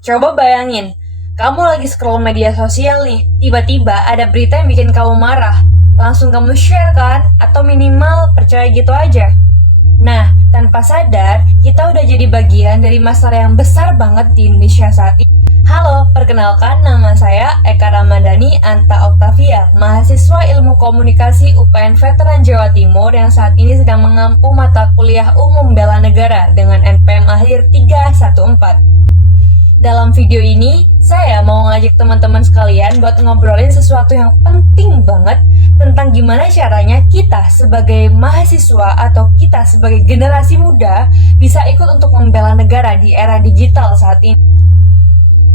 Coba bayangin, kamu lagi scroll media sosial nih, tiba-tiba ada berita yang bikin kamu marah. Langsung kamu share kan? Atau minimal percaya gitu aja. Nah, tanpa sadar, kita udah jadi bagian dari masalah yang besar banget di Indonesia saat ini. Halo, perkenalkan nama saya Eka Ramadhani Anta Oktavia, mahasiswa Ilmu Komunikasi UPN Veteran Jawa Timur yang saat ini sedang mengampu mata kuliah umum bela negara dengan NPM akhir 314. Dalam video ini, saya mau ngajak teman-teman sekalian buat ngobrolin sesuatu yang penting banget tentang gimana caranya kita sebagai mahasiswa atau kita sebagai generasi muda bisa ikut untuk membela negara di era digital saat ini.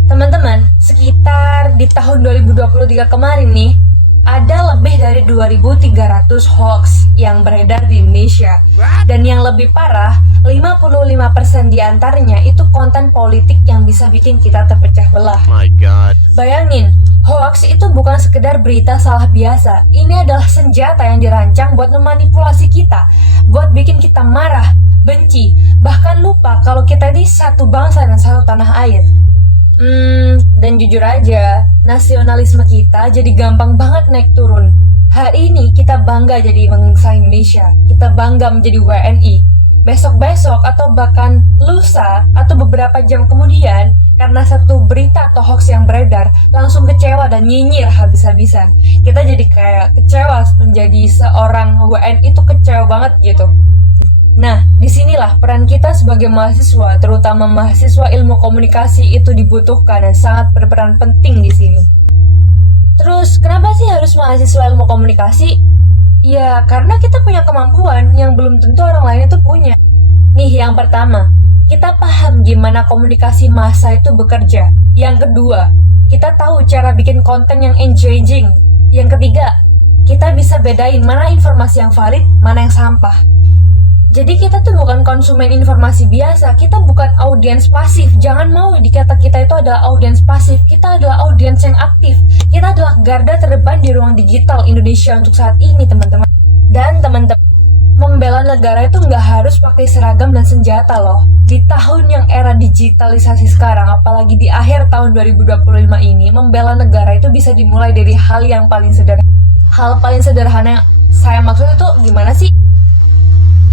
Teman-teman, sekitar di tahun 2023 kemarin nih, ada lebih dari 2.300 hoax yang beredar di Indonesia. Dan yang lebih parah, 55% diantaranya itu konten politik yang bisa bikin kita terpecah belah. My God. Bayangin, hoax itu bukan sekedar berita salah biasa. Ini adalah senjata yang dirancang buat memanipulasi kita, buat bikin kita marah, benci, bahkan lupa kalau kita ini satu bangsa dan satu tanah air. Dan jujur aja, nasionalisme kita jadi gampang banget naik turun. Hari ini kita bangga jadi bangsa Indonesia, kita bangga menjadi WNI. Besok-besok atau bahkan lusa atau beberapa jam kemudian, karena satu berita atau hoax yang beredar, langsung kecewa dan nyinyir habis-habisan. Kita jadi kayak kecewa menjadi seorang WNI itu kecewa banget gitu. Nah, disinilah peran kita sebagai mahasiswa, terutama mahasiswa ilmu komunikasi itu dibutuhkan dan sangat berperan penting di sini. Terus, kenapa sih harus mahasiswa ilmu komunikasi? Ya, karena kita punya kemampuan yang belum tentu orang lain itu punya. Nih, yang pertama, kita paham gimana komunikasi massa itu bekerja. Yang kedua, kita tahu cara bikin konten yang engaging. Yang ketiga, kita bisa bedain mana informasi yang valid, mana yang sampah. Jadi kita tuh bukan konsumen informasi biasa, kita bukan audiens pasif. Jangan mau dikata kita itu adalah audiens pasif, kita adalah audiens yang aktif. Kita adalah garda terdepan di ruang digital Indonesia untuk saat ini, teman-teman. Dan teman-teman, membela negara itu nggak harus pakai seragam dan senjata loh. Di tahun yang era digitalisasi sekarang, apalagi di akhir tahun 2025 ini, membela negara itu bisa dimulai dari hal yang paling sederhana. Hal paling sederhana yang saya maksud itu gimana sih?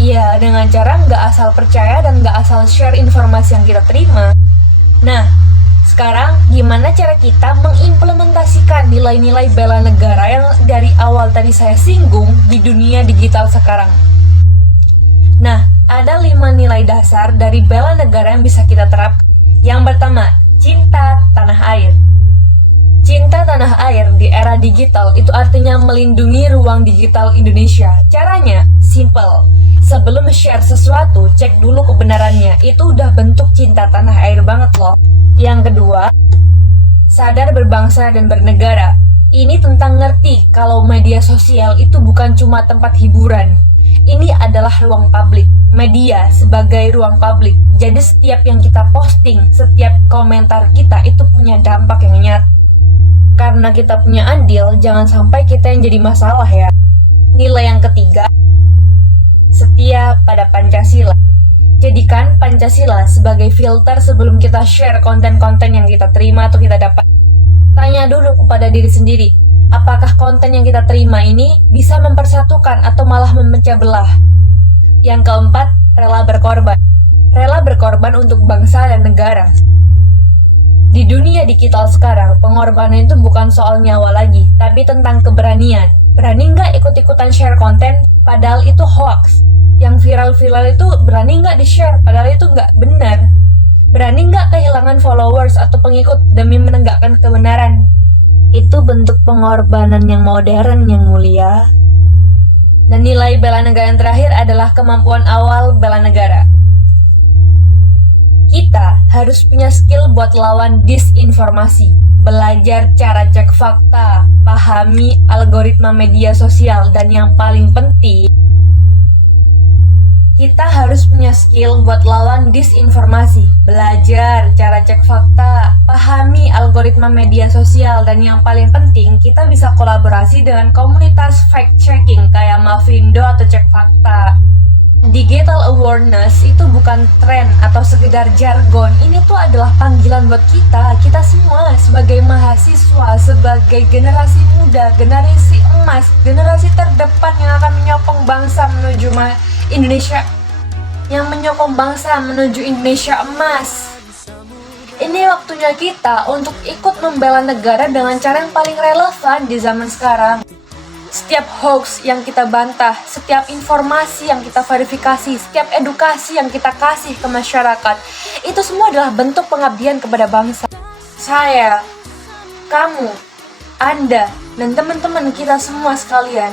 Iya, dengan cara nggak asal percaya dan nggak asal share informasi yang kita terima. Nah, sekarang gimana cara kita mengimplementasikan nilai-nilai bela negara yang dari awal tadi saya singgung di dunia digital sekarang? Nah, ada 5 nilai dasar dari bela negara yang bisa kita terapkan. Yang pertama, cinta tanah air. Cinta tanah air di era digital itu artinya melindungi ruang digital Indonesia. Caranya simple. Sebelum share sesuatu, cek dulu kebenarannya. Itu udah bentuk cinta tanah air banget loh. Yang kedua, sadar berbangsa dan bernegara. Ini tentang ngerti kalau media sosial itu bukan cuma tempat hiburan. Ini adalah ruang publik. Media sebagai ruang publik. Jadi setiap yang kita posting, setiap komentar kita itu punya dampak yang nyata. Karena kita punya andil, jangan sampai kita yang jadi masalah ya. Nilai yang ketiga, setia pada Pancasila. Jadikan Pancasila sebagai filter sebelum kita share konten-konten yang kita terima atau kita dapat. Tanya dulu kepada diri sendiri, apakah konten yang kita terima ini bisa mempersatukan atau malah memecah belah? Yang keempat, rela berkorban. Rela berkorban untuk bangsa dan negara. Di dunia digital sekarang, pengorbanan itu bukan soal nyawa lagi, tapi tentang keberanian. Berani nggak ikut-ikutan share konten, padahal itu hoax. Yang viral-viral itu berani nggak di-share, padahal itu nggak benar. Berani nggak kehilangan followers atau pengikut demi menegakkan kebenaran. Itu bentuk pengorbanan yang modern, yang mulia. Dan nilai bela negara yang terakhir adalah kemampuan awal bela negara. Kita harus punya skill buat lawan disinformasi, belajar cara cek fakta, pahami algoritma media sosial, dan yang paling penting, kita harus punya skill buat lawan disinformasi, belajar cara cek fakta, pahami algoritma media sosial, dan yang paling penting, kita bisa kolaborasi dengan komunitas fact-checking kayak Mavindo atau Cek Fakta. Digital awareness itu bukan tren atau sekedar jargon, ini tuh adalah panggilan buat kita semua sebagai mahasiswa, sebagai generasi muda, generasi emas, generasi terdepan yang akan menyokong bangsa menuju Indonesia, yang menyokong bangsa menuju Indonesia emas. Ini waktunya kita untuk ikut membela negara dengan cara yang paling relevan di zaman sekarang. Setiap hoax yang kita bantah, setiap informasi yang kita verifikasi, setiap edukasi yang kita kasih ke masyarakat, itu semua adalah bentuk pengabdian kepada bangsa. Saya, kamu, Anda, dan teman-teman kita semua sekalian,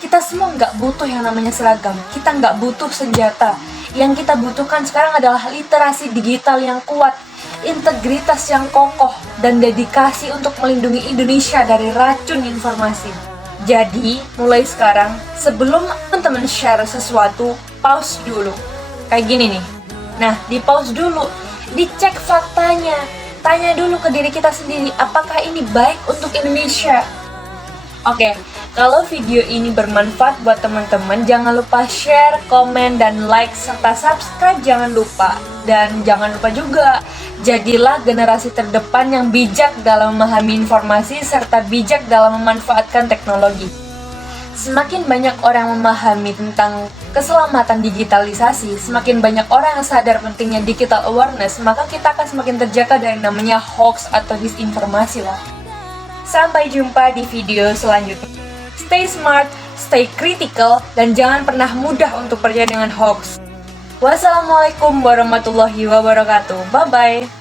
kita semua nggak butuh yang namanya seragam, kita nggak butuh senjata. Yang kita butuhkan sekarang adalah literasi digital yang kuat, integritas yang kokoh, dan dedikasi untuk melindungi Indonesia dari racun informasi. Jadi, mulai sekarang, sebelum teman-teman share sesuatu, pause dulu. Kayak gini nih. Nah, di pause dulu, dicek faktanya. Tanya dulu ke diri kita sendiri, apakah ini baik untuk Indonesia? Oke, kalau video ini bermanfaat buat teman-teman, jangan lupa share, komen, dan like, serta subscribe jangan lupa. Dan jangan lupa juga, jadilah generasi terdepan yang bijak dalam memahami informasi, serta bijak dalam memanfaatkan teknologi. Semakin banyak orang memahami tentang keselamatan digitalisasi, semakin banyak orang yang sadar pentingnya digital awareness, maka kita akan semakin terjaga dari namanya hoax atau disinformasi lah. Sampai jumpa di video selanjutnya. Stay smart, stay critical, dan jangan pernah mudah untuk percaya dengan hoax. Wassalamualaikum warahmatullahi wabarakatuh. Bye-bye.